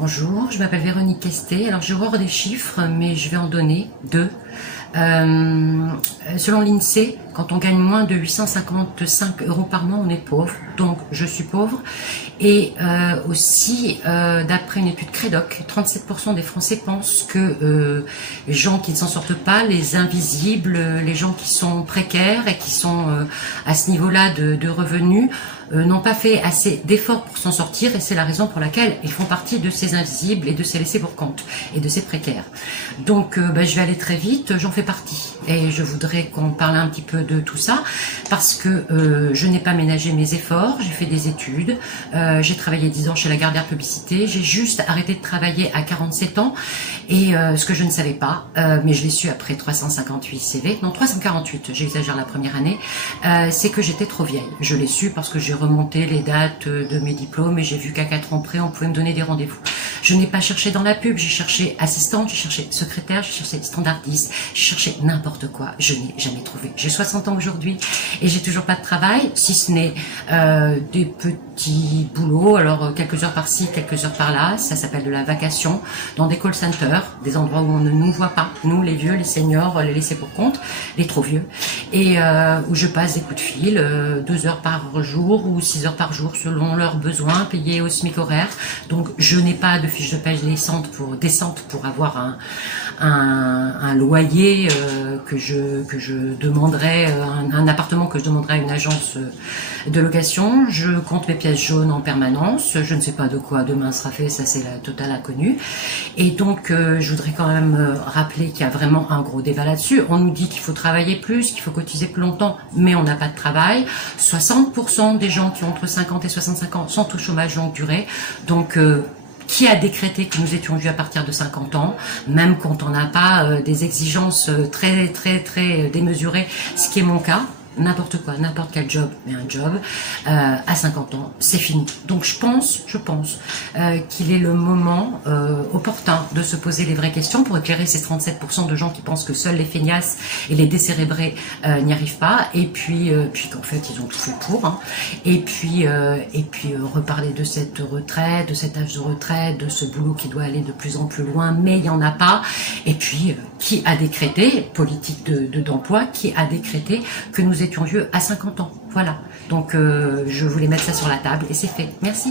Bonjour, je m'appelle Véronique Questé. Alors j'ai horreur des chiffres, mais je vais en donner deux. Selon l'INSEE, quand on gagne moins de 855 € par mois, on est pauvre. Donc je suis pauvre. Et aussi, d'après une étude Crédoc, 37% des Français pensent que les gens qui ne s'en sortent pas, les invisibles, les gens qui sont précaires et qui sont à ce niveau-là de revenus, n'ont pas fait assez d'efforts pour s'en sortir, et c'est la raison pour laquelle ils font partie de ces invisibles et de ces laissés pour compte et de ces précaires. Donc je vais aller très vite, j'en fais partie, et je voudrais qu'on parle un petit peu de tout ça parce que je n'ai pas ménagé mes efforts. J'ai fait des études, j'ai travaillé 10 ans chez Lagardère Publicité, j'ai juste arrêté de travailler à 47 ans, et ce que je ne savais pas, mais je l'ai su après 358 CV, non 348, j'exagère la première année, c'est que j'étais trop vieille. Je l'ai su parce que j'ai remonté les dates de mes diplômes et j'ai vu qu'à 4 ans près on pouvait me donner des rendez-vous. Je n'ai pas cherché dans la pub, j'ai cherché assistante, j'ai cherché secrétaire, j'ai cherché standardiste, j'ai cherché n'importe quoi, je n'ai jamais trouvé. J'ai 60 ans aujourd'hui et j'ai toujours pas de travail, si ce n'est des petits boulots, alors quelques heures par-ci, quelques heures par-là, ça s'appelle de la vacation, dans des call centers, des endroits où on ne nous voit pas, nous les vieux, les seniors, les laissés pour compte, les trop vieux, et où je passe des coups de fil, 2 heures par jour ou 6 heures par jour selon leurs besoins, payés au SMIC horaire. Donc je n'ai pas de fiche de paie décente pour avoir un loyer que je demanderais, un appartement que je demanderais à une agence de location. Je compte mes pièces jaunes en permanence, je ne sais pas de quoi demain sera fait, ça c'est la totale inconnue. Et donc je voudrais quand même rappeler qu'il y a vraiment un gros débat là-dessus. On nous dit qu'il faut travailler plus, qu'il faut cotiser plus longtemps, mais on n'a pas de travail. 60% des gens qui ont entre 50 et 65 ans sont au chômage longue durée. Donc qui a décrété que nous étions vus à partir de 50 ans, même quand on n'a pas des exigences très démesurées, ce qui est mon cas. N'importe quoi, n'importe quel job, mais un job, à 50 ans, c'est fini. Donc je pense qu'il est le moment opportun de se poser les vraies questions pour éclairer ces 37% de gens qui pensent que seuls les feignasses et les décérébrés n'y arrivent pas, et puis qu'en fait ils ont tout fait pour, hein. Et puis reparler de cette retraite, de cet âge de retraite, de ce boulot qui doit aller de plus en plus loin, mais il n'y en a pas. Et puis qui a décrété, politique d'emploi, qui a décrété que nous étions vieux à 50 ans. Voilà. Donc je voulais mettre ça sur la table et c'est fait. Merci.